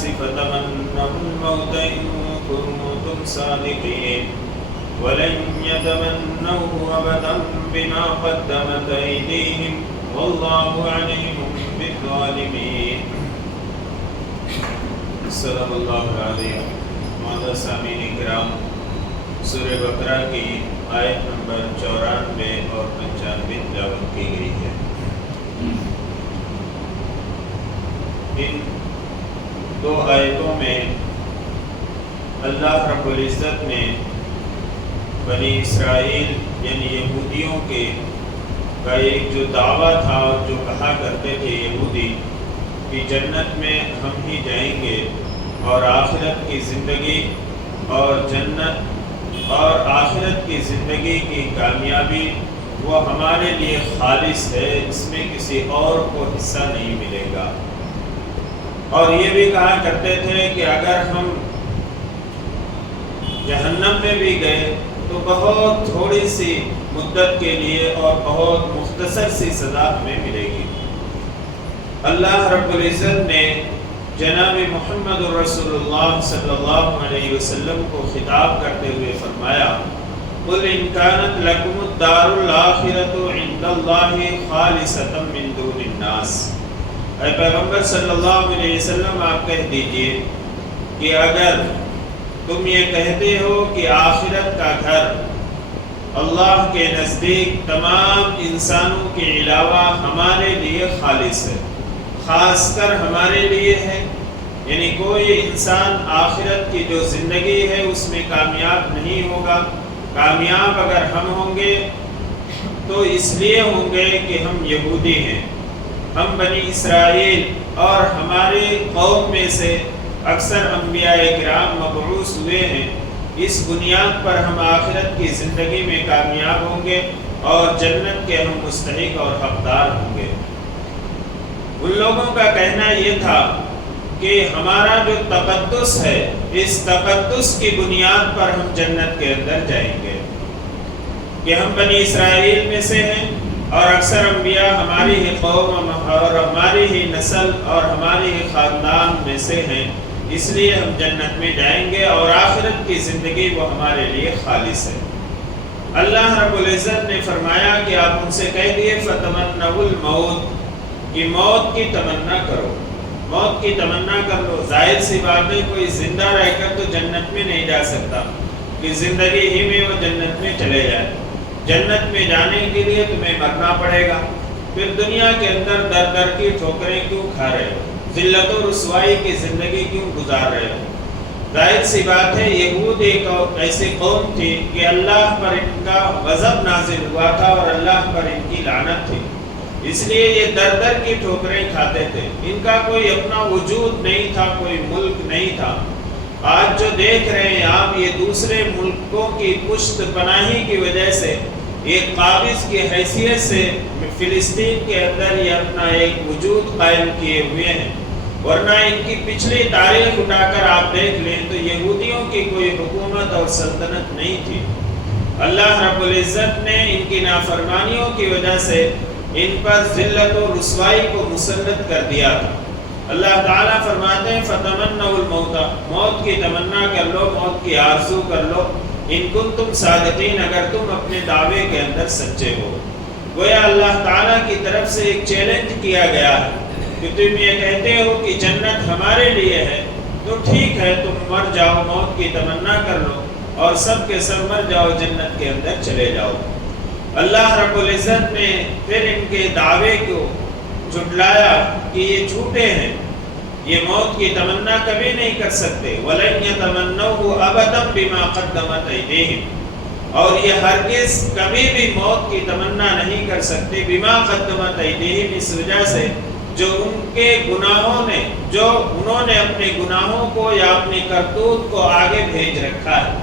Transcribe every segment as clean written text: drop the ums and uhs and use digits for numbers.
الناس فتمنوا الموت إن كنتم صادقين ولن يتمنوا أبدا بما قدمت أيديهم والله عليم بالظالمين. صدق اللہ العظیم. معزز سامعین کرام، سورہ بقرہ کی آیت نمبر 94 اور 95 تلاوت کی گئی ہے. ان دو آیتوں میں اللہ رب العزت نے بنی اسرائیل یعنی یہودیوں کے کا ایک جو دعویٰ تھا، جو کہا کرتے تھے یہودی کہ جنت میں ہم ہی جائیں گے اور آخرت کی زندگی اور جنت اور آخرت کی زندگی کی کامیابی وہ ہمارے لیے خالص ہے، اس میں کسی اور کو حصہ نہیں ملے گا. اور یہ بھی کہا کرتے تھے کہ اگر ہم جہنم میں بھی گئے تو بہت تھوڑی سی مدت کے لیے اور بہت مختصر سی سزا ہمیں ملے گی. اللہ رب العزت نے جناب محمد رسول اللہ صلی اللہ علیہ وسلم کو خطاب کرتے ہوئے فرمایا: قُلْ إِنْ كَانَتْ لَكُمُ الدَّارُ الْآخِرَةُ عِنْدَ اللَّهِ خَالِصَةً مِّن دُونِ النَّاسِ. اے پیغمبر صلی اللہ علیہ وسلم، آپ کہہ دیجئے کہ اگر تم یہ کہتے ہو کہ آخرت کا گھر اللہ کے نزدیک تمام انسانوں کے علاوہ ہمارے لیے خالص ہے، خاص کر ہمارے لیے ہے، یعنی کوئی انسان آخرت کی جو زندگی ہے اس میں کامیاب نہیں ہوگا. کامیاب اگر ہم ہوں گے تو اس لیے ہوں گے کہ ہم یہودی ہیں، ہم بنی اسرائیل اور ہماری قوم میں سے اکثر انبیاء کرام مبعوث ہوئے ہیں. اس بنیاد پر ہم آخرت کی زندگی میں کامیاب ہوں گے اور جنت کے ہم مستحق اور حقدار ہوں گے. ان لوگوں کا کہنا یہ تھا کہ ہمارا جو تقدس ہے، اس تقدس کی بنیاد پر ہم جنت کے اندر جائیں گے، کہ ہم بنی اسرائیل میں سے ہیں اور اکثر انبیاء ہماری ہی قوم اور ہماری ہی نسل اور ہماری ہی خاندان میں سے ہیں، اس لیے ہم جنت میں جائیں گے اور آخرت کی زندگی وہ ہمارے لیے خالص ہے. اللہ رب العزت نے فرمایا کہ آپ ان سے کہہ دیے فتمنوا الموت، کہ موت کی تمنا کرو، موت کی تمنا کر لو. ظاہر سی بات ہے کوئی زندہ رہ کر تو جنت میں نہیں جا سکتا کہ زندگی ہی میں وہ جنت میں چلے جائے. جنت میں جانے کے لیے تمہیں مرنا پڑے گا. پھر دنیا کے اندر در در کی ٹھوکریں کیوں کھا رہے ہو، ذلت و رسوائی کی زندگی کیوں گزار رہے ہو؟ ظاہر سی بات ہے یہود ایک ایسی قوم تھی کہ اللہ پر ان کا غضب نازل ہوا تھا اور اللہ پر ان کی لعنت تھی، اس لیے یہ در در کی ٹھوکریں کھاتے تھے. ان کا کوئی اپنا وجود نہیں تھا، کوئی ملک نہیں تھا. آج جو دیکھ رہے ہیں آپ، یہ دوسرے ملکوں کی پشت پناہی کی وجہ سے ایک قابض کی حیثیت سے فلسطین کے اندر یہ اپنا ایک وجود قائم کیے ہوئے ہیں. ورنہ ان کی پچھلی تاریخ اٹھا کر آپ دیکھ لیں تو یہودیوں کی کوئی حکومت اور سلطنت نہیں تھی. اللہ رب العزت نے ان کی نافرمانیوں کی وجہ سے ان پر ذلت و رسوائی کو مسلط کر دیا تھا. اللہ تعالیٰ فرماتے ہیں فتمنوا الموت، موت کی تمنا کر لو، موت کی آرزو کر لو، ان کنتم صادقین، اگر تم اپنے دعوے کے اندر سچے ہو. گویا اللہ تعالیٰ کی طرف سے ایک چیلنج کیا گیا ہے کہ تم یہ کہتے ہو کہ جنت ہمارے لیے ہے تو ٹھیک ہے، تم مر جاؤ، موت کی تمنا کر لو اور سب کے سب مر جاؤ، جنت کے اندر چلے جاؤ. اللہ رب العزت نے پھر ان کے دعوے کو جھٹلایا کہ یہ جھوٹے ہیں، یہ موت کی تمنا کبھی نہیں کر سکتے. وَلَن يَتَمَنَّوْهُ أَبَدًا بِمَا قَدَّمَتْ أَيْدِيهِمْ، اور یہ ہرگز کبھی بھی موت کی تمنا نہیں کر سکتے بِمَا قَدَّمَتْ أَيْدِيهِمْ، اس وجہ سے جو ان کے گناہوں نے، جو انہوں نے اپنے گناہوں کو یا اپنی کرتوت کو آگے بھیج رکھا ہے،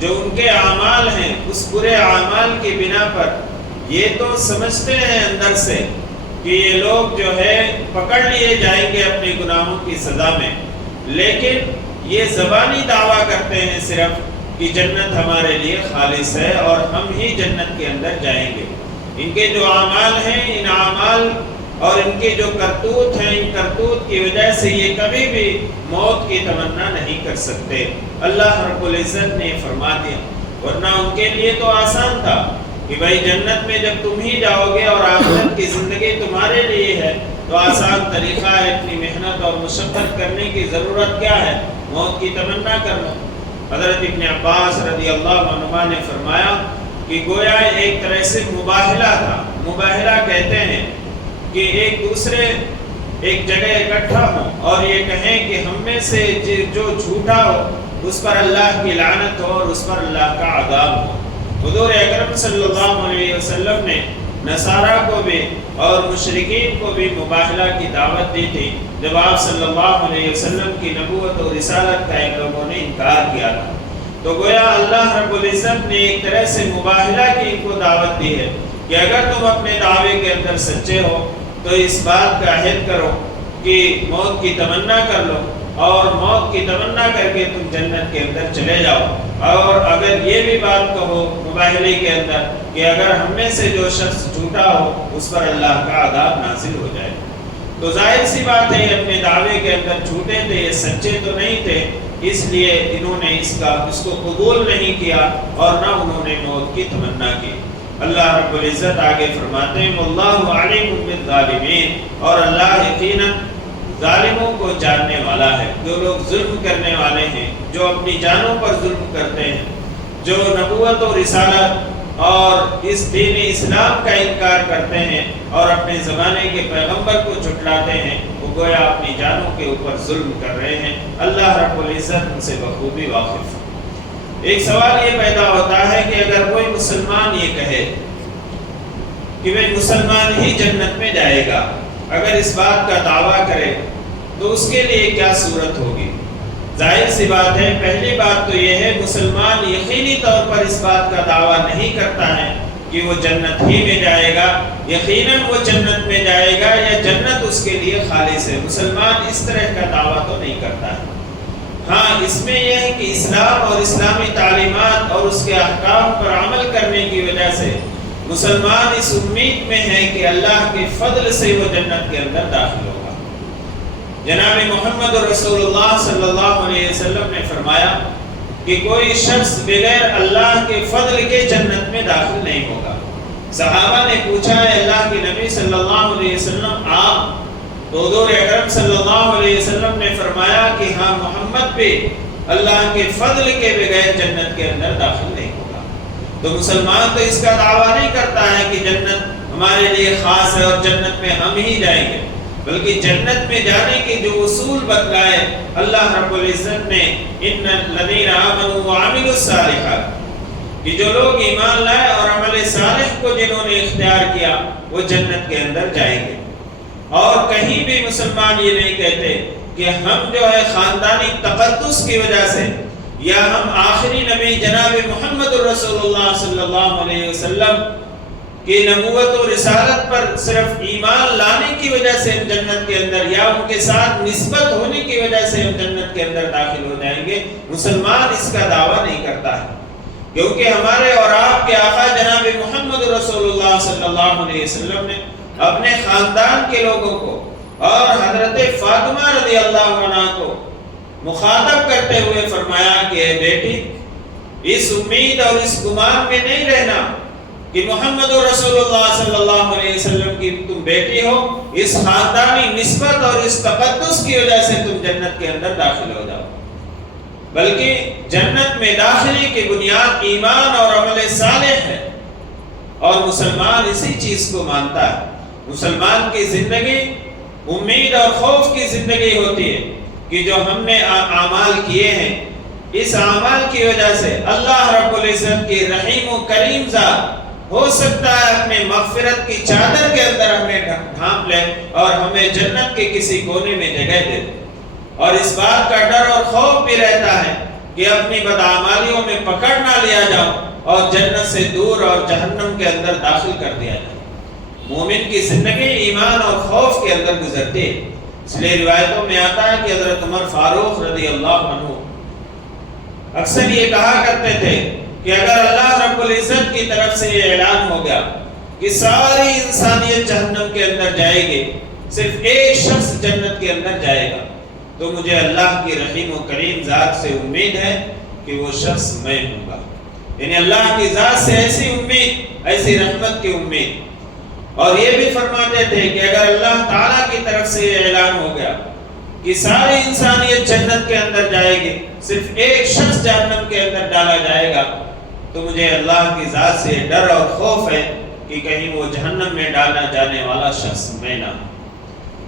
جو ان کے اعمال ہیں، اس برے اعمال کی بنا پر یہ تو سمجھتے ہیں اندر سے کہ یہ لوگ جو ہے پکڑ لیے جائیں گے اپنے گناہوں کی سزا میں، لیکن یہ زبانی دعویٰ کرتے ہیں صرف کہ جنت ہمارے لیے خالص ہے اور ہم ہی جنت کے اندر جائیں گے. ان کے جو اعمال ہیں، ان اعمال اور ان کی جو کرتوت ہیں، ان کرتوت کی وجہ سے یہ کبھی بھی موت کی تمنا نہیں کر سکتے۔ اللہ رب العزت نے فرما دیا، ورنہ ان کے لیے تو آسان تھا کہ بھائی جنت میں جب تم ہی جاؤ گے اور آخرت کی زندگی تمہارے لیے ہے تو آسان طریقہ ہے، اتنی محنت اور مشقت کرنے کی ضرورت کیا ہے، موت کی تمنا کرنا۔ حضرت ابن عباس رضی اللہ عنہما نے فرمایا کہ گویا ایک طرح سے مباہلہ تھا۔ مباہلہ کہتے ہیں کہ ایک دوسرے ایک جگہ اکٹھا ہوں اور یہ کہیں کہ ہم میں سے جو جھوٹا ہو اس پر اللہ کی لعنت ہو اور اس پر اللہ کا عذاب ہو۔ حضور اکرم صلی اللہ علیہ وسلم نے نصارہ کو بھی اور مشرکین کو بھی مباہلہ کی دعوت دی تھی جب آپ صلی اللہ علیہ وسلم کی نبوت اور رسالت کا ان لوگوں نے انکار کیا تھا۔ تو گویا اللہ رب العزت نے ایک طرح سے مباہلہ کی ان کو دعوت دی ہے کہ اگر تم اپنے دعوے کے اندر سچے ہو تو اس بات کا عہد کرو کہ موت کی تمنا کر لو اور موت کی تمنا کر کے تم جنت کے اندر چلے جاؤ، اور اگر یہ بھی بات کہو مباہلے کے اندر کہ اگر ہم میں سے جو شخص جھوٹا ہو اس پر اللہ کا عذاب نازل ہو جائے۔ تو ظاہر سی بات ہے اپنے دعوے کے اندر جھوٹے تھے، یہ سچے تو نہیں تھے، اس لیے انہوں نے اس کو قبول نہیں کیا اور نہ انہوں نے موت کی تمنا کی۔ اللہ رب العزت آگے فرماتے ہیں واللہ علیم بالظالمین، اور اللہ یقیناً ظالموں کو جاننے والا ہے۔ جو لوگ ظلم کرنے والے ہیں، جو اپنی جانوں پر ظلم کرتے ہیں، جو نبوت و رسالت اور اس دین اسلام کا انکار کرتے ہیں اور اپنے زمانے کے پیغمبر کو جھٹلاتے ہیں، وہ گویا اپنی جانوں کے اوپر ظلم کر رہے ہیں۔ اللہ رب العزت ان سے بخوبی واقف ہے۔ ایک سوال یہ پیدا ہوتا ہے کہ اگر کوئی مسلمان یہ کہے کہ وہ مسلمان ہی جنت میں جائے گا، اگر اس بات کا دعویٰ کرے تو اس کے لیے کیا صورت ہوگی؟ ظاہر سی بات ہے، پہلی بات تو یہ ہے مسلمان یقینی طور پر اس بات کا دعویٰ نہیں کرتا ہے کہ وہ جنت ہی میں جائے گا، یقیناً وہ جنت میں جائے گا یا جنت اس کے لیے خالص ہے۔ مسلمان اس طرح کا دعویٰ تو نہیں کرتا ہے۔ ہاں، اس میں یہ ہے کہ اسلام اور اسلامی تعلیمات اور اس کے احکام پر عمل کرنے کی وجہ سے مسلمان اس امید میں ہے کہ اللہ کے فضل سے وہ جنت کے اندر داخل ہوگا۔ جناب محمد رسول اللہ صلی اللہ علیہ وسلم نے فرمایا کہ کوئی شخص بغیر اللہ کے فضل کے جنت میں داخل نہیں ہوگا۔ صحابہ نے پوچھا ہے اللہ کے نبی صلی اللہ علیہ وسلم آپ؟ تو حضور اکرم صلی اللہ علیہ وسلم نے فرمایا کہ ہاں، محمد بھی اللہ کے فضل کے بغیر جنت کے اندر داخل نہیں ہوگا۔ تو مسلمان تو اس کا دعویٰ نہیں کرتا ہے کہ جنت ہمارے لیے خاص ہے اور جنت میں ہم ہی جائیں گے، بلکہ جنت میں جانے کے جو اصول بتلائے اللہ رب العزت نے ان الذین آمنوا وعملوا الصالحات، کہ جو لوگ ایمان لائے اور عمل صالح کو جنہوں نے اختیار کیا وہ جنت کے اندر جائیں گے۔ اور کہیں بھی مسلمان یہ نہیں کہتے کہ ہم جو ہے خاندانی تقدس کی وجہ سے یا ہم آخری نبی جناب محمد رسول اللہ صلی اللہ علیہ وسلم کی نبوت و رسالت پر صرف ایمان لانے کی وجہ سے ہم جنت کے اندر یا ان کے ساتھ نسبت ہونے کی وجہ سے ہم جنت کے اندر داخل ہو جائیں گے، مسلمان اس کا دعویٰ نہیں کرتا ہے، کیونکہ ہمارے اور آپ کے آقا جناب محمد رسول اللہ صلی اللہ علیہ وسلم نے اپنے خاندان کے لوگوں کو اور حضرت فاطمہ رضی اللہ عنہ کو مخاطب کرتے ہوئے فرمایا کہ اے بیٹی، اس امید اور اس گمان میں نہیں رہنا کہ محمد رسول اللہ صلی اللہ علیہ وسلم کی تم بیٹی ہو، اس خاندانی نسبت اور اس تقدس کی وجہ سے تم جنت کے اندر داخل ہو جاؤ، بلکہ جنت میں داخلے کی بنیاد ایمان اور عمل صالح ہے، اور مسلمان اسی چیز کو مانتا ہے۔ مسلمان کی زندگی امید اور خوف کی زندگی ہوتی ہے کہ جو ہم نے اعمال کیے ہیں، اس اعمال کی وجہ سے اللہ رب العزت کی رحیم و کریم ذات ہو سکتا ہے اپنے مغفرت کی چادر کے اندر ہمیں ڈھانپ لے اور ہمیں جنت کے کسی کونے میں جگہ دے دے، اور اس بات کا ڈر اور خوف بھی رہتا ہے کہ اپنی بدعمالیوں میں پکڑ نہ لیا جاؤ اور جنت سے دور اور جہنم کے اندر داخل کر دیا جائے۔ مومن کی زندگی ایمان اور خوف کے اندر گزرتی ہے، اس لیے روایتوں میں آتا ہے کہ حضرت عمر فاروق رضی اللہ عنہ اکثر یہ کہا کرتے تھے کہ اگر اللہ رب العزت کی طرف سے یہ اعلان ہو گیا کہ ساری انسانیت جہنم کے اندر جائے گی، صرف ایک شخص جنت کے اندر جائے گا، تو مجھے اللہ کی رحیم و کریم ذات سے امید ہے کہ وہ شخص میں ہوں گا۔ یعنی اللہ کی ذات سے ایسی امید، ایسی رحمت کی امید۔ اور یہ بھی فرماتے تھے کہ اگر اللہ تعالیٰ کی طرف سے یہ اعلان ہو گیا کہ ساری انسانیت جنت کے اندر جائے گی، صرف ایک شخص جہنم کے اندر ڈالا جائے گا، تو مجھے اللہ کی ذات سے ڈر اور خوف ہے کہ کہیں وہ جہنم میں ڈالا جانے والا شخص میں نہ ہوں۔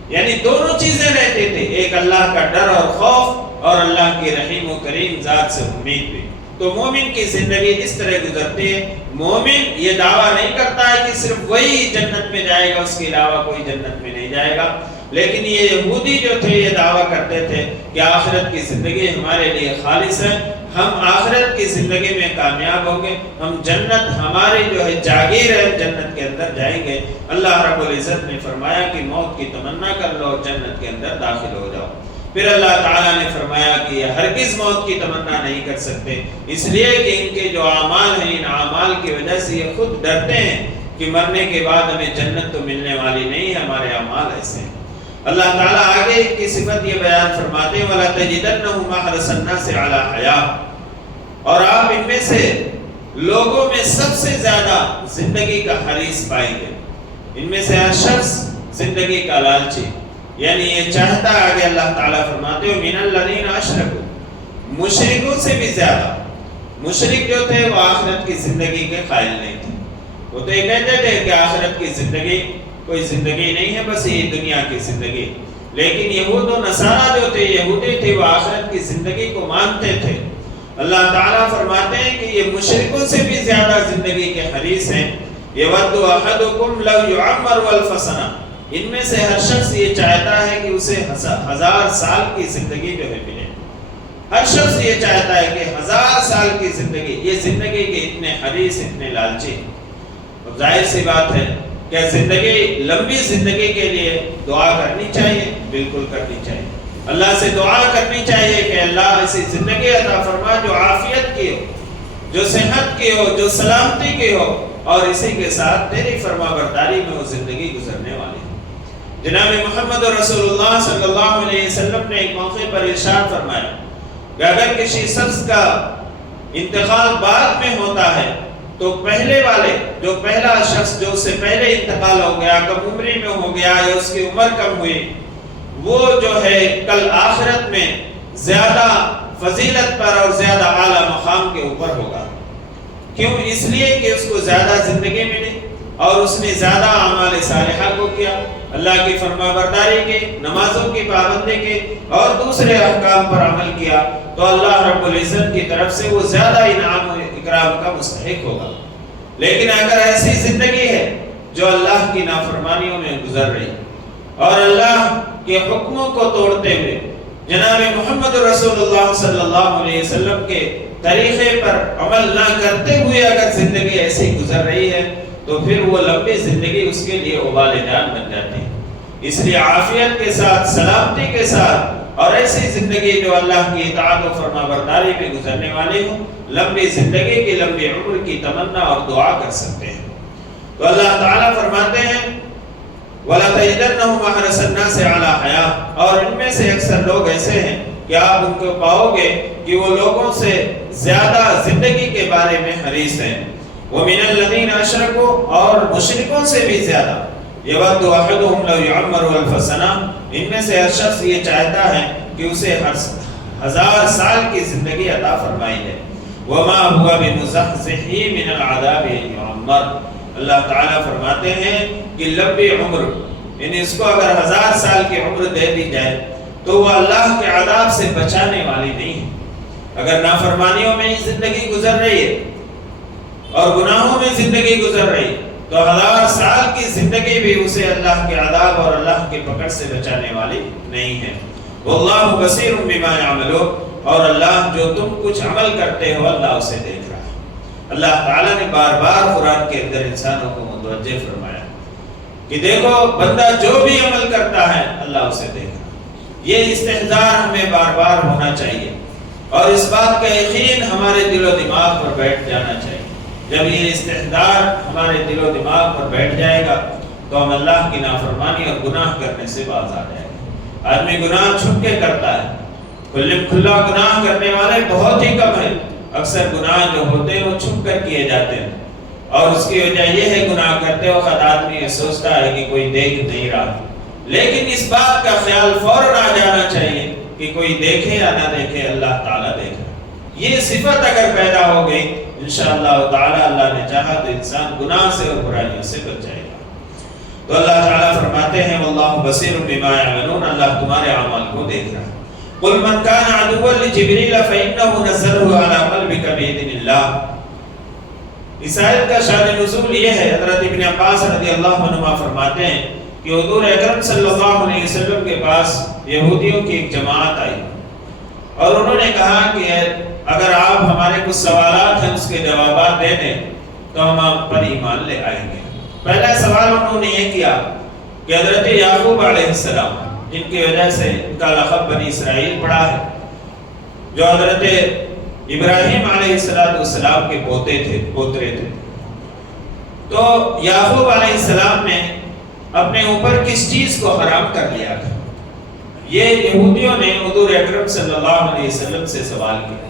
یعنی دونوں چیزیں رہتے تھے، ایک اللہ کا ڈر اور خوف اور اللہ کی رحیم و کریم ذات سے امید بھی۔ تو مومن کی زندگی اس طرح گزرتی ہے۔ مومن یہ دعویٰ نہیں کرتا ہے کہ صرف وہی جنت میں جائے گا، اس کے علاوہ کوئی جنت میں نہیں جائے گا، لیکن یہ یہودی جو تھے یہ دعویٰ کرتے تھے کہ آخرت کی زندگی ہمارے لیے خالص ہے، ہم آخرت کی زندگی میں کامیاب ہوں گے، ہم جنت ہماری جو ہے جاگیر ہے، جنت کے اندر جائیں گے۔ اللہ رب العزت نے فرمایا کہ موت کی تمنا کر لو اور جنت کے اندر داخل ہو جاؤ۔ پھر اللہ تعالیٰ نے فرمایا کہ یہ ہرگز موت کی تمنا نہیں کر سکتے، اس لیے کہ ان کے جو اعمال ہیں، ان اعمال کی وجہ سے یہ خود ڈرتے ہیں کہ مرنے کے بعد ہمیں جنت تو ملنے والی نہیں ہے، ہمارے اعمال ایسے ہیں۔ اللہ تعالیٰ آگے کی صفت یہ بیان فرماتے ہیں وَلَتَجِدَنَّهُمْ أَحْرَصَ النَّاسِ عَلَىٰ حَيَاةٍ، اور آپ ان میں سے لوگوں میں سب سے زیادہ زندگی کا حریص پائیں گے۔ ان میں سے ہر شخص زندگی کا لالچی، یعنی یہ چاہتا ہے، آگے اللہ تعالیٰ فرماتے ہیں مِنَ الَّذِينَ أَشْرَكُوا، مشرکوں سے بھی زیادہ۔ مشرک جو تھے وہ آخرت کی زندگی کے قائل نہیں تھے، وہ تو یہ کہتے تھے کہ آخرت کی زندگی کوئی زندگی نہیں ہے، بس یہ دنیا کی زندگی۔ لیکن یہود و نصارہ جو تھے، یہودی تھے، وہ آخرت کی زندگی کو مانتے تھے۔ اللہ تعالیٰ فرماتے ہیں کہ یہ مشرکوں سے بھی زیادہ زندگی کے حریص ہیں۔ یَوَدُّ أَحَدُكُمْ لَوْ يُعَمَّرُ أَلْفَ سَنَةٍ، ان میں سے ہر شخص یہ چاہتا ہے کہ اسے 1000 سال کی زندگی جو ہے ملے۔ ہر شخص یہ چاہتا ہے کہ 1000 سال کی زندگی، یہ زندگی کے اتنے حریص، اتنے لالچی۔ اور ظاہر سی بات ہے کہ زندگی، لمبی زندگی کے لیے دعا کرنی چاہیے، بالکل کرنی چاہیے۔ اللہ سے دعا کرنی چاہیے کہ اللہ ایسی زندگی عطا فرما جو عافیت کی ہو، جو صحت کی ہو، جو سلامتی کی ہو، اور اسی کے ساتھ تیری فرما برداری میں وہ زندگی گزرنے والی ہے۔ جناب محمد رسول اللہ صلی اللہ علیہ وسلم نے ایک موقع پر ارشاد فرمایا کہ اگر کسی شخص کا انتقال بعد میں ہوتا ہے تو پہلے والے، جو پہلا شخص جو اس سے پہلے انتقال ہو گیا، کم عمری میں ہو گیا یا اس کی عمر کم ہوئی، وہ جو ہے کل آخرت میں زیادہ فضیلت پر اور زیادہ اعلیٰ مقام کے اوپر ہوگا۔ کیوں؟ اس لیے کہ اس کو زیادہ زندگی ملی اور اس نے زیادہ اعمال صالحہ کو کیا، اللہ کی فرما برداری کی، نمازوں کی پابندی کی اور دوسرے احکام پر عمل کیا، تو اللہ رب العزت کی طرف سے وہ زیادہ انعام و اکرام کا مستحق ہوگا۔ لیکن اگر ایسی زندگی ہے جو اللہ کی نافرمانیوں میں گزر رہی اور اللہ کے حکموں کو توڑتے ہوئے جناب محمد رسول اللہ صلی اللہ علیہ وسلم کے طریقے پر عمل نہ کرتے ہوئے اگر زندگی ایسی گزر رہی ہے تو پھر وہ لمبی زندگی اس کے لیے وبال جان بن جاتی ہے۔ اس لیے عافیت کے ساتھ، سلامتی کے ساتھ اور ایسی زندگی جو اللہ کی اطاعت و فرما برداری میں گزرنے والی ہو، لمبی زندگی کی، لمبی عمر کی تمنا اور دعا کر سکتے ہیں۔ تو اللہ تعالیٰ فرماتے ہیں وَلَتَجِدَنَّهُمْ أَحْرَصَ النَّاسِ عَلَىٰ حَيَاةٍ، اور ان میں سے اکثر لوگ ایسے ہیں کہ آپ ان کو پاؤ گے کہ وہ لوگوں سے زیادہ زندگی کے بارے میں حریص ہیں۔ وَمِنَ الَّذِينَ أَشْرَكُوا، اور مشرکوں سے بھی زیادہ۔ يَوَدُّ أَحَدُهُمْ لَوْ يُعَمَّرُ أَلْفَ سَنَةٍ، ان میں سے ہر شخص یہ چاہتا ہے کہ اسے 1000 سال کی زندگی عطا فرمائی ہے۔ وَمَا هُوَ بِمُزَحْزِحِهِ مِنَ الْعَذَابِ أَن يُعَمَّرَ، اللہ تعالیٰ فرماتے ہیں کہ لمبی عمر، یعنی اس کو اگر 1000 سال کی عمر دے دی جائے تو وہ اللہ کے عذاب سے بچانے والی نہیں ہے۔ اگر نافرمانیوں میں زندگی گزر رہی ہے اور گناہوں میں زندگی گزر رہی تو 1000 سال کی زندگی بھی اسے اللہ کے عذاب اور اللہ کی پکڑ سے بچانے والی نہیں ہے۔ واللہ بصیر بما یعملون، اور اللہ جو تم کچھ عمل کرتے ہو اللہ اسے دیکھ رہا ہے۔ اللہ تعالیٰ نے بار بار قرآن کے اندر انسانوں کو متوجہ فرمایا کہ دیکھو بندہ جو بھی عمل کرتا ہے اللہ اسے دیکھ رہا ہے۔ یہ استحضار ہمیں بار بار ہونا چاہیے اور اس بات کا یقین ہمارے دل و دماغ پر بیٹھ جانا چاہیے جب یہ استحضار ہمارے دل و دماغ پر بیٹھ جائے گا تو ہم اللہ کی نافرمانی اور گناہ کرنے سے باز آ جائیں گے۔ آدمی گناہ چھپ کے کرتا ہے، کھلا گناہ کرنے والے بہت ہی کم ہیں۔ اکثر گناہ جو ہوتے ہیں وہ چھپ کر کیے جاتے ہیں، اور اس کی وجہ یہ ہے گناہ کرتے وقت آدمی یہ سوچتا ہے کہ کوئی دیکھ نہیں رہا، لیکن اس بات کا خیال فوراً آ جانا چاہیے کہ کوئی دیکھے یا نہ دیکھے، اللہ تعالیٰ دیکھ رہا ہے۔ یہ صفت اگر پیدا ہو گئی انشاءاللہ تعالیٰ، اللہ نے چاہا تو انسان گناہ سے اور برائیوں سے بچ جائے گا۔ تو اللہ تعالیٰ فرماتے ہیں واللہ بصیر بما یعملون، اللہ تمہارے اعمال کو دیکھ رہا ہے۔ قل من كان عدوا لجبريل فإنه نزله على قلبك بإذن الله۔ اس آیت کا شان نزول یہ ہے، حضرت ابن عباس رضی اللہ عنہما فرماتے ہیں کہ حضور اکرم صلی اللہ علیہ وسلم کے پاس یہودیوں کی ایک جماعت آئی اور انہوں نے کہا کہ اگر آپ ہمارے کچھ سوالات ہیں اس کے جوابات دے دیں تو ہم آپ پر ایمان لے آئیں گے۔ پہلا سوال انہوں نے یہ کیا کہ حضرت یعقوب علیہ السلام، جن کی وجہ سے ان کا لقب بنی اسرائیل پڑا ہے، جو حضرت ابراہیم علیہ السلام کے پوترے تھے، تو یعقوب علیہ السلام نے اپنے اوپر کس چیز کو حرام کر لیا تھا؟ یہ یہودیوں نے حضور اکرم صلی اللہ علیہ وسلم سے سوال کیا۔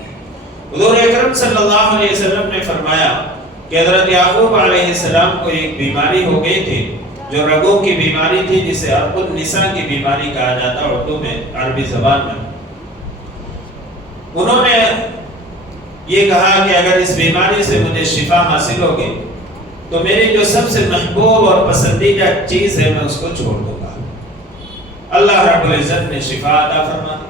حضور اکرم صلی اللہ علیہ وسلم نے فرمایا کہ حضرت یعقوب علیہ السلام کو ایک بیماری ہو گئی تھی جو رگوں کی بیماری تھی، جسے عرق النساء کی بیماری کہا جاتا ہے اردو میں، عربی زبان میں۔ انہوں نے یہ کہا کہ اگر اس بیماری سے مجھے شفا حاصل ہوگی تو میری جو سب سے محبوب اور پسندیدہ چیز ہے میں اس کو چھوڑ دوں گا۔ اللہ رب العزت نے شفا عطا فرما دی۔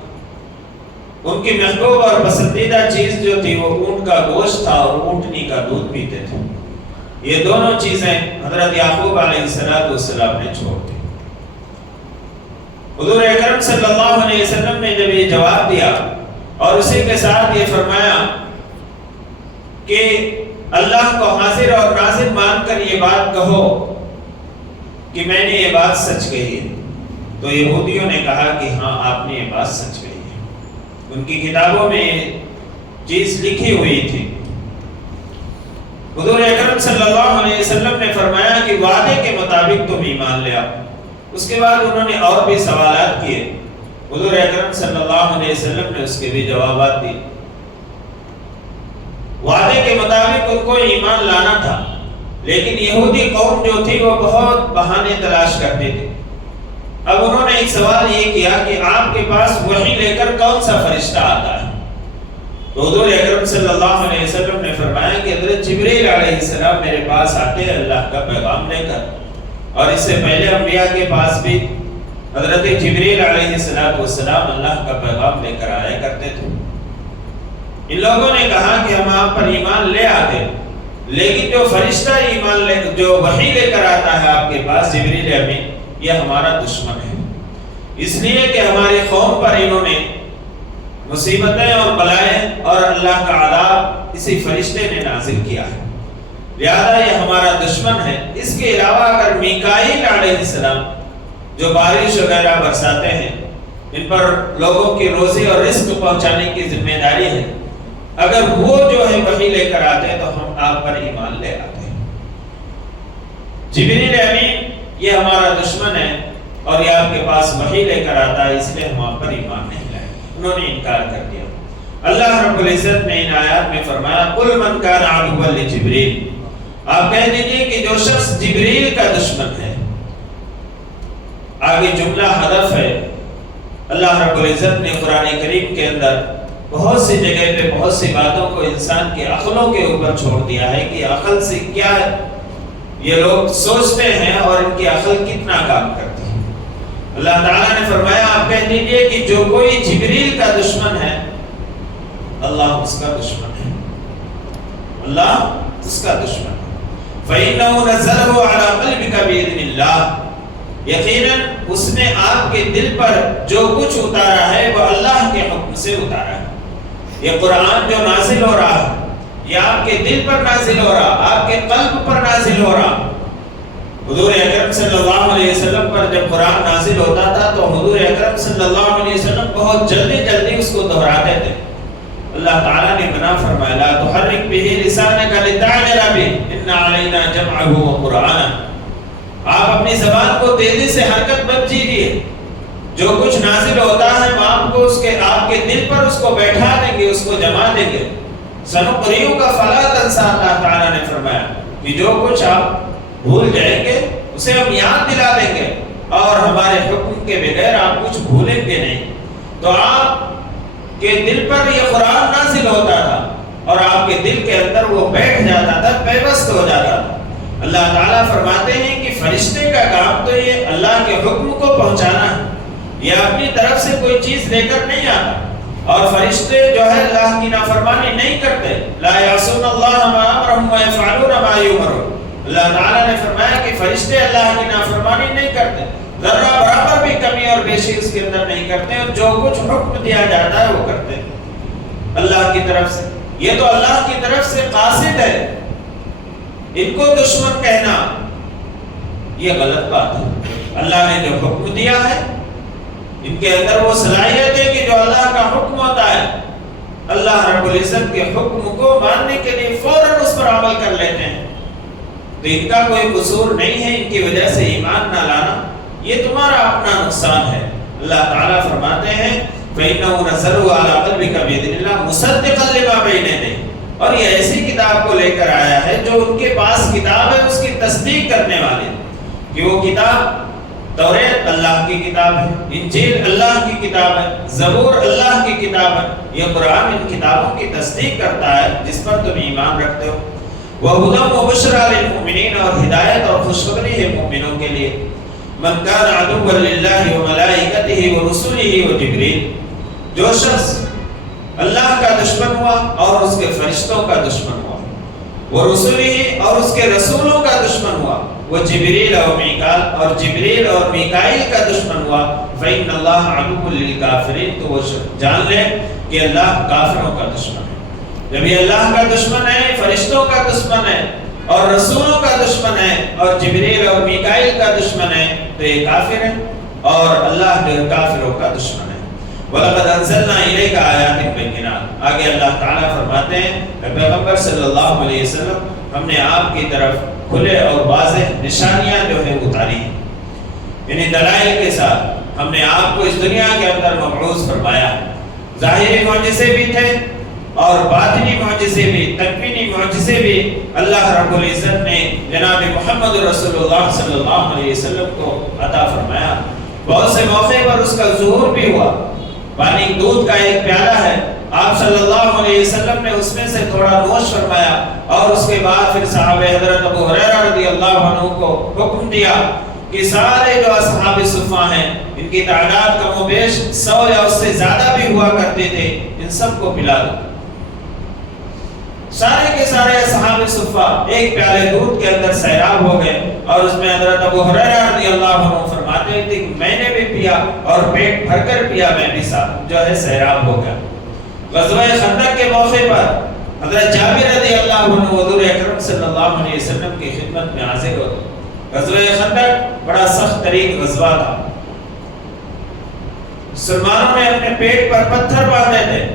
ان کی محبوب اور پسندیدہ چیز جو تھی وہ اونٹ کا گوشت تھا اور اونٹنی کا دودھ پیتے تھے۔ یہ دونوں چیزیں حضرت یعقوب علیہ السلام نے چھوڑ دی۔ حضور اکرم صلی اللہ علیہ وسلم نے جب یہ جواب دیا اور اسی کے ساتھ یہ فرمایا کہ اللہ کو حاضر اور ناظر مان کر یہ بات کہو کہ میں نے یہ بات سچ کہی ہے، تو یہودیوں نے کہا کہ ہاں آپ نے یہ بات سچ کہی ہے۔ ان کی کتابوں میں یہ چیز لکھی ہوئی تھی۔ حضور اکرم صلی اللہ علیہ وسلم نے فرمایا کہ وعدے کے مطابق تم ایمان لے آؤ۔ اس کے بعد انہوں نے اور بھی سوالات کیے، حضور اکرم صلی اللہ علیہ وسلم نے اس کے بھی جوابات دیے۔ وعدے کے مطابق ان کو ایمان لانا تھا، لیکن یہودی قوم جو تھی وہ بہت بہانے تلاش کرتے تھے۔ اب انہوں نے ایک سوال یہ کیا کہ آپ کے پاس وحی لے کر کون سا فرشتہ آتا ہے؟ تو حضور اکرم صلی اللہ علیہ وسلم نے فرمایا کہ حضرت جبریل علیہ السلام میرے پاس آتے ہیں اللہ کا پیغام لے کر، اور اس سے پہلے انبیاء کے پاس بھی حضرت جبریل علیہ السلام اللہ کا پیغام لے کر آیا کرتے تھے۔ ان لوگوں نے کہا کہ ہم آپ پر ایمان لے آتے، لیکن جو فرشتہ ایمان لے جو وحی لے کر آتا ہے آپ کے پاس، جبریل امین، یہ ہمارا دشمن ہے، اس لیے کہ ہماری قوم پر انہوں نے مصیبتیں اور بلائیں اور اللہ کا عذاب اسی فرشتے نے نازل کیا ہے، لہذا یہ ہمارا دشمن ہے۔ اس کے علاوہ اگر میکائیل علیہ السلام جو بارش وغیرہ برساتے ہیں، ان پر لوگوں کی روزی اور رزق پہنچانے کی ذمہ داری ہے، اگر وہ جو ہے وحی لے کر آتے تو ہم آپ پر ایمان لے آتے ہیں۔ جبریل امین یہ ہمارا دشمن ہے اور یہ آپ کے پاس وحی لے کر آتا ہے، اس لیے ہم آپ پر ایمان نہیں لائے۔ انہوں نے انکار کر دیا۔ اللہ رب العزت نے ان آیات میں فرمایا قل من کان عدوا لجبریل، آپ کہہ دیجئے کہ جو شخص جبریل کا دشمن ہے۔ آگے جملہ حذف ہے۔ اللہ رب العزت نے قرآن کریم کے اندر بہت سی جگہ پہ بہت سی باتوں کو انسان کے عقلوں کے اوپر چھوڑ دیا ہے کہ عقل سے کیا یہ لوگ سوچتے ہیں اور ان کی عقل کتنا کام کرتی ہے۔ اللہ تعالیٰ نے فرمایا آپ کہہ دیجئے کہ جو کوئی جبریل کا دشمن ہے اللہ اس کا دشمن ہے، اللہ اس کا دشمن ہے۔ فَإِنَّهُ نَزَّلَهُ عَلَى قَلْبِكَ بِإِذْنِ اللَّهِ، یقیناً اس نے آپ کے دل پر جو کچھ اتارا ہے وہ اللہ کے حکم سے اتارا ہے۔ یہ قرآن جو نازل ہو رہا ہے یہ آپ کے دل پر نازل ہو رہا، آپ کے قلب پر نازل ہو رہا۔ حضور اکرم صلی اللہ علیہ وسلم پر جب قرآن نازل ہوتا تھا تو حضور اکرم صلی اللہ علیہ وسلم بہت جلدی اس کو دہراتے تھے۔ اللہ تعالیٰ نے منع فرمایا لا تحرک به لسانک لتعجل به ان علینا جمعه وقرآنہ۔ آپ اپنی زبان کو تیزی سے حرکت مت کیجیے، جو کچھ نازل ہوتا ہے ہم آپ کو آپ کے دل پر اس کو بیٹھا دیں گے، اس کو جما دیں گے۔ سنقرئک فلا تنسى، اللہ تعالیٰ نے فرمایا کہ جو کچھ آپ بھول جائیں گے اسے ہم یاد دلا دیں گے، اور ہمارے حکم کے بغیر آپ کچھ بھولیں گے نہیں۔ تو آپ کے دل پر یہ قرآن نازل ہوتا تھا اور آپ کے دل کے اندر وہ بیٹھ جاتا تھا، پیوست ہو جاتا تھا۔ اللہ تعالیٰ فرماتے ہیں کہ فرشتے کا کام تو یہ اللہ کے حکم کو پہنچانا ہے، یہ اپنی طرف سے کوئی چیز لے کر نہیں آتا، اور فرشتے جو ہے اللہ کی نافرمانی نہیں کرتے۔ لا یعصون اللہ ما امرهم ویفعلون ما یؤمرون۔ اللہ تعالیٰ نے فرمایا کہ فرشتے اللہ کی نافرمانی نہیں کرتے، ذرہ برابر بھی کمی اور بیشی اس کے اندر نہیں کرتے، اور جو کچھ حکم دیا جاتا ہے وہ کرتے ہیں اللہ کی طرف سے۔ یہ تو اللہ کی طرف سے قاصد ہے، ان کو دشمن کہنا یہ غلط بات ہے۔ اللہ نے جو حکم دیا ہے ان کے اندر وہ صلاحیت ہے کہ جو اللہ کا حکم ہوتا ہے اللہ رب العزت کے حکم کو ماننے کے لیے فوراً اس پر عمل کر لیتے ہیں۔ تو ان کا کوئی قصور نہیں ہے ان کی وجہ سے ایمان نہ لانا، یہ تمہارا اپنا نقصان ہے۔ اللہ تعالیٰ فرماتے ہیں فَإِنَّهُ نَزَّلَهُ عَلَىٰ قَلْبِكَ بِإِذْنِ اللَّهِ مُصَدِّقًا لِمَا بَيْنَ يَدَيْهِ، اور یہ ایسی کتاب کو لے کر آیا ہے جو ان کے پاس کتاب ہے اس کی تصدیق کرنے والے، کہ وہ کتاب توریت اللہ کی کتاب ہے، انجیل اللہ کی کتاب ہے، زبور اللہ کی کتاب ہے، یہ قرآن ان کتابوں کی تصدیق کرتا ہے جس پر تم ایمان رکھتے ہو۔ وَهُدًى وَبُشْرًى لِلْمُؤْمِنِينَ، اور ہدایت اور خوشخبری ہے مومنوں کے لیے۔ من كان عدوا لله وملائكته ورسله وجبريل، جو شخص اللہ کا دشمن ہوا اور اس کے فرشتوں کا دشمن ہوا، ورسله اور اس کے رسولوں کا دشمن ہوا، وہ جبریل اور میکال اور جبریل اور میکائیل کا دشمن ہوا، فإن الله عدو للكافرين، تو وہ جان لے کہ اللہ کافروں کا دشمن ہے۔ جب یہ اللہ کا دشمن ہے، فرشتوں کا دشمن ہے اور رسولوں کا دشمن ہے اور جبریل اور میکائیل کا دشمن ہے، تو یہ کافر ہے اور اللہ جو کافروں کا دشمن ہے۔ وَلَقَدْ أَنزَلْنَا إِلَيْكَ آيَاتٍ بَيِّنَاتٍ، آگے اللہ تعالیٰ فرماتے ہیں کہ پیغمبر صلی اللہ علیہ وسلم ہم نے آپ کی طرف کھلے اور واضح نشانیاں جو ہے اتاری ہیں، یعنی دلائل کے ساتھ ہم نے آپ کو اس دنیا کے اندر مبعوث فرمایا ہے۔ ظاہری معجزے بھی تھے اور باطنی معجزے بھی، تکوینی معجزے بھی اللہ رب العزت نے جناب محمد رسول اللہ صلی اللہ علیہ وسلم کو عطا فرمایا۔ بہت سے موقع پر اس کا ظہور بھی ہوا۔ پانی دودھ کا ایک پیالہ ہے، آپ صلی اللہ علیہ وسلم نے اس میں سے تھوڑا نوش فرمایا، اور اس کے بعد پھر صحابہ حضرت ابو ہریرہ رضی اللہ عنہ کو حکم دیا کہ سارے جو اصحاب صفہ ہیں ان کی تعداد کم و بیش 100 یا اس سے زیادہ بھی ہوا کرتے تھے، ان سب کو پلا دو۔ سارے کے سارے اصحاب صفہ ایک پیالے دودھ کے اندر سیراب ہو گئے، اور اس میں حضرت ابو ہریرہ رضی اللہ عنہ فرماتے تھے کہ میں نے بھی پیا اور پیٹ بھر کر پیا، میں بھی ساتھ جو ہے سیراب ہو گیا۔ غزوہ خندق کے موقع پر حضرت جابر رضی اللہ عنہ حضور اکرم صلی اللہ علیہ وسلم کی خدمت میں حاضر ہوتے۔ غزوہ خندق بڑا سخت ترین غزوہ تھا، مسلمانوں نے اپنے پیٹ پر پتھر باندھے تھے،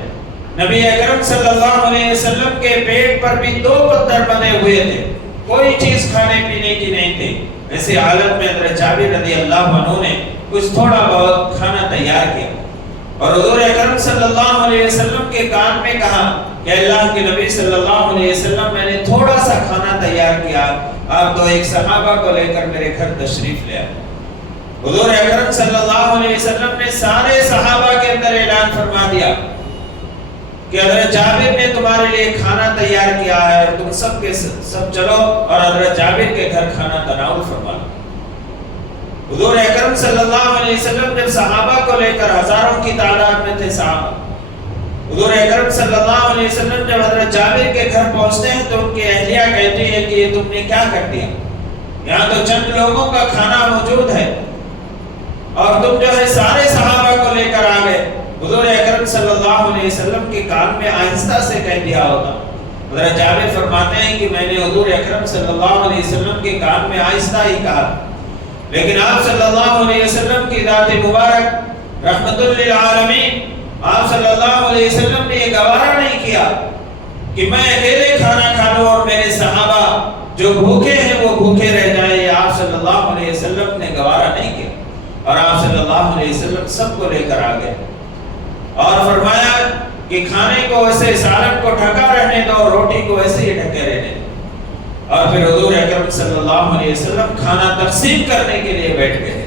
نبی اکرم صلی اللہ علیہ وسلم کے پیٹ پر بھی 2 پتھر بندھے ہوئے تھے، کوئی چیز کھانے پینے کی نہیں تھی۔ ایسی حالت میں حضرت جابر رضی اللہ عنہ نے کچھ تھوڑا بہت کھانا تیار کیا اور حضور اکرم صلی اللہ علیہ وسلم کے کان میں کہا کہ اللہ کے نبی صلی اللہ علیہ وسلم میں نے تھوڑا سا کھانا تیار کیا، آپ تو ایک صحابہ کو لے کر میرے گھر تشریف لے آئے۔ حضور اکرم صلی اللہ علیہ وسلم نے سارے صحابہ کے اندر اعلان فرما دیا کہ حضرت جابر نے تمہارے لیے کھانا تیار کیا ہے، اور تم سب کے سب چلو اور حضرت جابر کے گھر کھانا تناول فرما لو۔ حضور اکرم صلی اللہ علیہ وسلم جب صحابہ کو لے کر ہزاروں کی تعداد میں تھے صحابہ، حضور اکرم صلی اللہ علیہ وسلم جب حضرت جابر کے گھر پہنچتے ہیں تو ان کی اہلیہ کہتی ہے کہ یہ تم نے کیا کر دیا، یہاں تو چند لوگوں کا کھانا موجود ہے اور تم جو ہے سارے صحابہ کو لے کر آ گئے۔ حضور اکرم صلی اللہ علیہ وسلم کے کان میں آہستہ سے کہہ دیا ہوتا۔ حضرت جابر فرماتے ہیں کہ میں نے حضور اکرم صلی اللہ علیہ وسلم کے کان میں آہستہ ہی کہا، لیکن آپ صلی اللہ علیہ وسلم کی ذات مبارک رحمت للعالمین، آپ صلی اللہ علیہ وسلم نے یہ گوارا نہیں کیا کہ میں اکیلے کھانا کھا لوں اور میرے صحابہ جو بھوکے ہیں وہ بھوکے رہ جائیں. یہ آپ صلی اللہ علیہ وسلم نے گوارا نہیں کیا اور آپ صلی اللہ علیہ وسلم سب کو لے کر آ گئے اور فرمایا کہ کھانے کو ویسے سالن کو ڈھکا رہنے دو اور روٹی کو ویسے ہی ڈھکے رہنے دو. اور پھر حضور اکرم صلی اللہ علیہ وسلم کھانا تقسیم کرنے کے لیے بیٹھ گئے.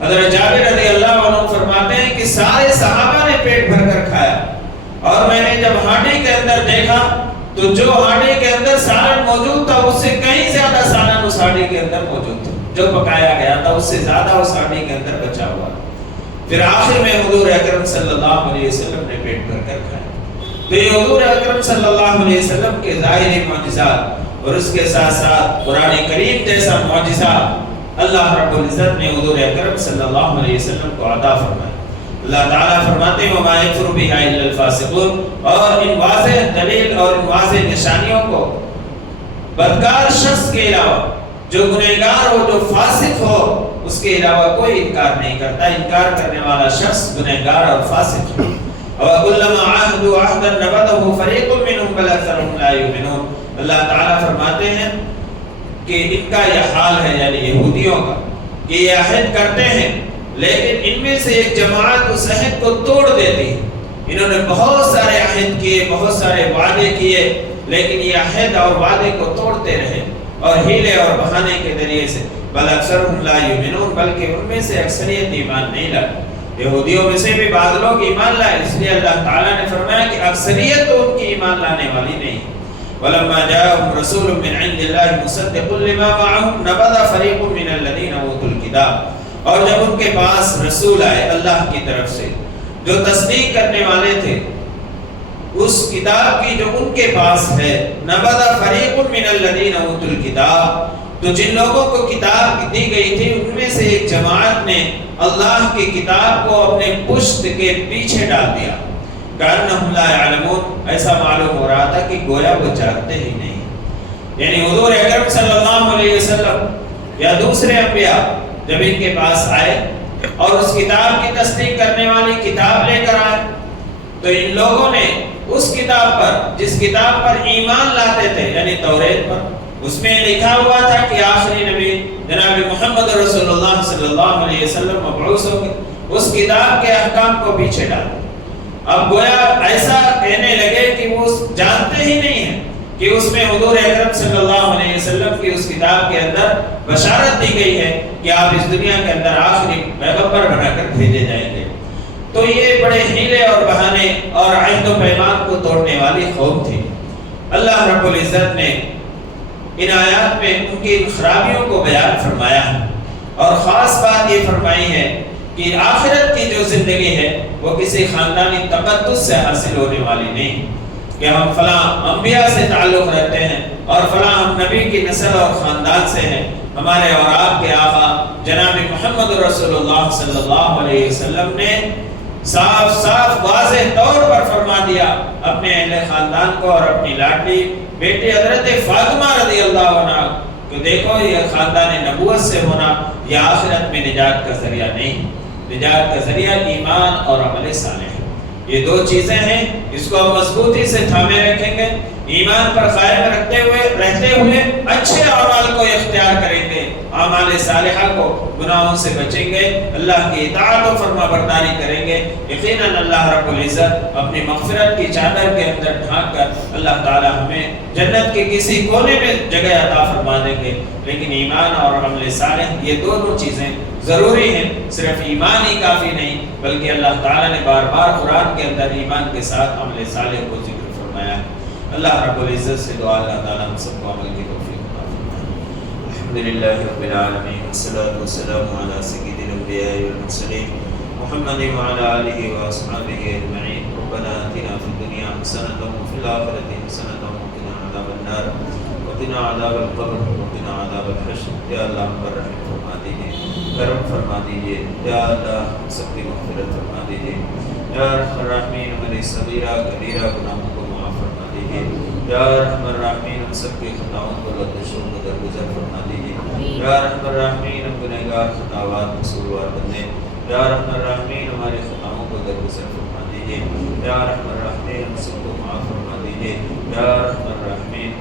حضرت جابر رضی اللہ عنہ فرماتے ہیں کہ سارے صحابہ نے پیٹ بھر کر کھایا اور میں نے جب ہانڈی کے اندر دیکھا تو جو ہانڈی کے اندر سالن موجود تھا اس سے کہیں زیادہ سالن اس ہانڈی کے اندر موجود تھا. جو پکایا گیا تھا اس سے زیادہ اس ہانڈی کے اندر بچا ہوا. پھر آخر میں حضور اکرم صلی اللہ علیہ وسلم نے پیٹ بھر کر کھایا. تو یہ حضور اکرم صلی اللہ علیہ وسلم کے ظاہری معجزات اور اس کے ساتھ ساتھ قرآن کریم جیسا معجزہ اللہ رب العزت نے حضور اکرم صلی اللہ علیہ وسلم کو عطا فرمایا. اللہ تعالیٰ فرماتے ہیں وَمَا يَكْفُرُ بِهَا إِلَّا الْفَاسِقُونَ. اور ان واضح دلیل اور ان واضح نشانیوں کو بدکار شخص کے علاوہ جو گنہگار ہو جو فاسق ہو اس کے علاوہ کوئی انکار نہیں کرتا. انکار کرنے والا شخص گنہگار اور فاسق ہے. وَكُلَّمَا عَاهَدُوا عَهْدًا نَبَذَهُ فَرِيقٌ مِّنْهُمْ بَلْ أَكْثَرُهُمْ لَا يُؤْمِنُونَ. اللہ تعالیٰ فرماتے ہیں کہ ان کا یہ حال ہے یعنی یہودیوں کا کہ یہ عہد کرتے ہیں لیکن ان میں سے ایک جماعت اس عہد کو توڑ دیتی ہے. انہوں نے بہت سارے عہد کیے بہت سارے وعدے کیے لیکن یہ عہد اور وعدے کو توڑتے رہے اور ہیلے اور بہانے کے ذریعے سے. بل اکثرهم لا یؤمنون. بلکہ ان میں سے اکثریت ایمان نہیں لائی. یہودیوں میں سے بھی بعض لوگ ایمان لائے اس لیے اللہ تعالیٰ نے فرمایا کہ اکثریت تو ان کی ایمان لانے والی نہیں. وَلَمَّا جَاءَهُمْ رَسُولٌ مِّنْ عِندِ اللَّهِ مُصَدِّقٌ لِمَا مَعَهُمْ نَبَذَ فَرِيقٌ مِّنَ الَّذِينَ أُوتُوا الْكِتَابَ. اور جب ان کے پاس رسول آئے اللہ کی طرف سے جو تصدیق کرنے والے تھے اس کتاب کی جو ان کے پاس ہے نَبَذَ فَرِيقٌ مِّنَ الَّذِينَ أُوتُوا الْكِتَابَ. تو جن لوگوں کو کتاب دی گئی تھی ان میں سے ایک جماعت نے اللہ کی کتاب کو اپنے پشت کے پیچھے ڈال دیا. کأنہم لا یعلمون. ایسا معلوم ہو رہا تھا کہ گویا وہ جانتے ہی نہیں. یعنی حضور اکرم صلی اللہ علیہ وسلم یا دوسرے انبیاء جب ان کے پاس آئے اور اس کتاب کی تصدیق کرنے والی کتاب لے کر آئے تو ان لوگوں نے اس کتاب پر جس کتاب پر ایمان لاتے تھے یعنی توریت پر اس میں لکھا ہوا تھا کہ آخری نبی جناب محمد رسول اللہ صلی اللہ علیہ وسلم مبعوث ہوں گے اس کتاب کے احکام کو پیچھے ڈالے. اب گویا ایسا کہنے لگے کہ وہ جانتے ہی نہیں ہیں کہ اس میں حضور اکرم صلی اللہ علیہ وسلم کی اس کتاب کے اندر بشارت دی گئی ہے کہ آپ اس دنیا کے اندر آخری پیغمبر بنا کر بھیجے جائیں گے. تو یہ بڑے ہیلے اور بہانے اور عہد و پیمان کو توڑنے والی قوم تھی. اللہ رب العزت نے ان آیات میں ان کی خرابیوں کو بیان فرمایا اور خاص بات یہ فرمائی ہے کہ آخرت کی جو زندگی ہے وہ کسی خاندانی تقدس سے حاصل ہونے والی نہیں کہ ہم فلاں انبیاء سے تعلق رکھتے ہیں اور فلاں ہم نبی کی نسل اور خاندان سے ہیں. ہمارے اور آپ کے آقا جناب محمد رسول اللہ صلی اللہ علیہ وسلم نے صاف صاف واضح طور پر فرما دیا اپنے اہل خاندان کو اور اپنی لاڈلی بیٹی حضرت فاطمہ رضی اللہ عنہ کہ دیکھو یہ خاندان نبوت سے ہونا یہ آخرت میں نجات کا ذریعہ نہیں. نجات کا ذریعہ ایمان اور عمل صالح. یہ دو چیزیں ہیں اس کو ہم مضبوطی سے تھامے رکھیں گے ایمان پر قائم رہتے ہوئے اچھے اعمال کو اختیار کریں گے اعمال صالحہ کو گناہوں سے بچیں گے اللہ کی اطاعت و فرما برداری کریں گے. یقیناً اللہ رب العزت اپنی مغفرت کی چادر کے اندر ڈھانپ کر اللہ تعالی ہمیں جنت کے کسی کونے میں جگہ عطا فرما دیں گے. لیکن ایمان اور عمل صالح یہ دونوں چیزیں ضروری ہیں. صرف ایمان ہی کافی نہیں بلکہ اللہ تعالی نے بار بار قرآن کے اندر ایمان کے ساتھ عمل صالح کو ذکر فرمایا. اللہ رب العزت سے دعا اللہ تعالی ہم سب کو عمل کی توفیق عطا فرمائے. الحمدللہ رب العالمین والصلاة والسلام علی سید الانبیاء والمرسلین محمد وعلی آلہ واصحابہ اجمعین. ربنا آتنا فی الدنیا حسنۃ وفی الآخرۃ حسنۃ وقنا عذاب النار وقنا عذاب القبر وقنا عذاب الحشر. یا اللہ ہم پر رحم فرما دیجیے کرم فرما دیجیے. یا اللہ سب کی مغفرت فرما دیجیے. یا ارحم الراحمین ہماری صغیرہ کبیرہ گناہوں کو معاف فرما دیجیے. یا ارحم الراحمین ہم سب کی خطاؤں کو لغزشوں کو درگزر فرما دیجیے. یا ارحم الراحمین ہم گنہگار خطاوار قصوروار بندے. یا ارحم الراحمین ہماری خطاؤں کو درگزر فرما دیجیے. دیجیے، یا ارحم الراحمین ہم سب کو معاف فرما دیجیے، یا ارحم الراحمین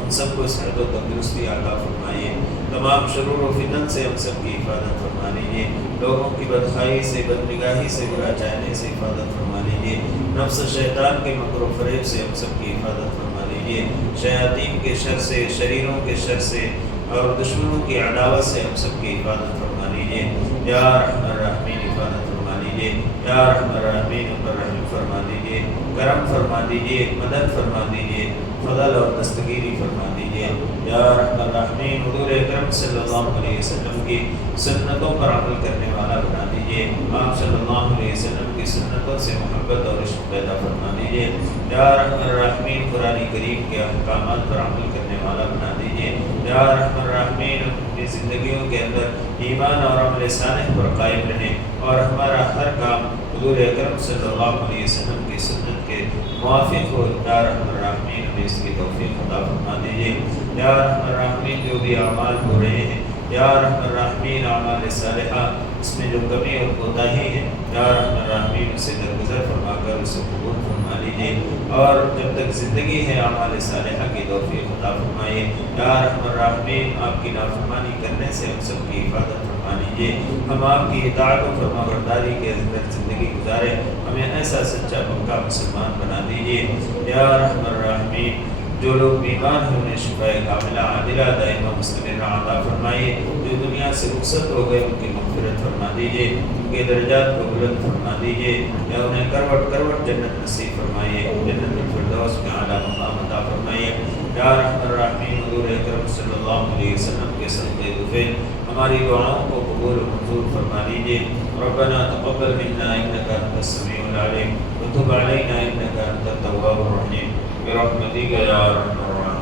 ہم سب کو صحت و تندرستی عطا فرمائیے، تمام شرور و فتن سے ہم سب کی حفاظت فرما لیجیے، لوگوں کی بدخواہی سے، بدنگاہی سے، برا چاہنے سے حفاظت فرما لیجیے، نفس شیطان کے مکر و فریب سے ہم سب کی حفاظت فرما لیجیے، شیاطین کے شر سے، شریروں کے شر سے اور دشمنوں کی عداوت سے ہم سب کی حفاظت فرما لیجیے، یا ارحم الراحمین حفاظت فرما لیجیے، یا ارحم الراحمین رحم فرما دیجیے، کرم فرما دیجیے، مدد فرما دیجیے، فضل اور دستگیری فرما دیجیے، یا رحم الرحمین حضور اکرم صلی اللہ علیہ وسلم کی سنتوں پر عمل کرنے والا بنا دیجیے، آپ صلی اللہ علیہ وسلم کی سنتوں سے محبت اور عشق پیدا فرما دیجیے، یا رحم الرحمین قرآن کریم کے احکامات پر عمل کرنے والا بنا دیجیے، یا رحم الرحمین اپنی زندگیوں کے اندر ایمان اور عمل صالح پر قائم رہیں اور ہمارا ہر کام حضور اکرم صلی اللہ علیہ وسلم کی سنت کے موافق ہو، یا رحم الرحمین ہمیں اس کی توفیق عطا فرما دیجیے، یا رحم الرحمین جو بھی اعمال ہو رہے ہیں، یا رحم الرحمین اعمال صالحہ اس میں جو کمی اور کوتاہی ہے، یا رحم الرحمین اسے درگزر فرما کر اسے قبول فرما لیجیے، اور جب تک زندگی ہے اعمال صالحہ کی توفیق عطا فرمائیے، یا رحم الرحمین آپ کی نافرمانی کرنے سے ہم سب کی حفاظت فرما لیجیے، ہم آپ کی اطاعت و فرما برداری کے اندر زندگی گزارے، ہمیں ایسا سچا پکا مسلمان بنا دیجیے، یا رحم الرحمین جو لوگ بیمار ہیں انہیں شفاء کاملہ عاجلہ دائمہ مستمرہ عطا فرمائیے، جو دنیا سے رخصت ہو گئے ان کی مغفرت فرما دیجیے، ان کے درجات کو بلند فرما دیجیے، یا انہیں کروٹ کروٹ جنت نصیب فرمائیے، جنت الفردوس میں اعلیٰ مقام عطا فرمائیے، یا رحم الرحمین حضور اکرم صلی اللہ علیہ وسلم کے صدقے دفعہ ہماری دعاؤں کو قبول و منظور فرما لیجیے، ربنا تقبل منا انک انت السمیع العلیم وتب علینا انک انت التواب الرحیم برحمتک یا ارحم الراحمین۔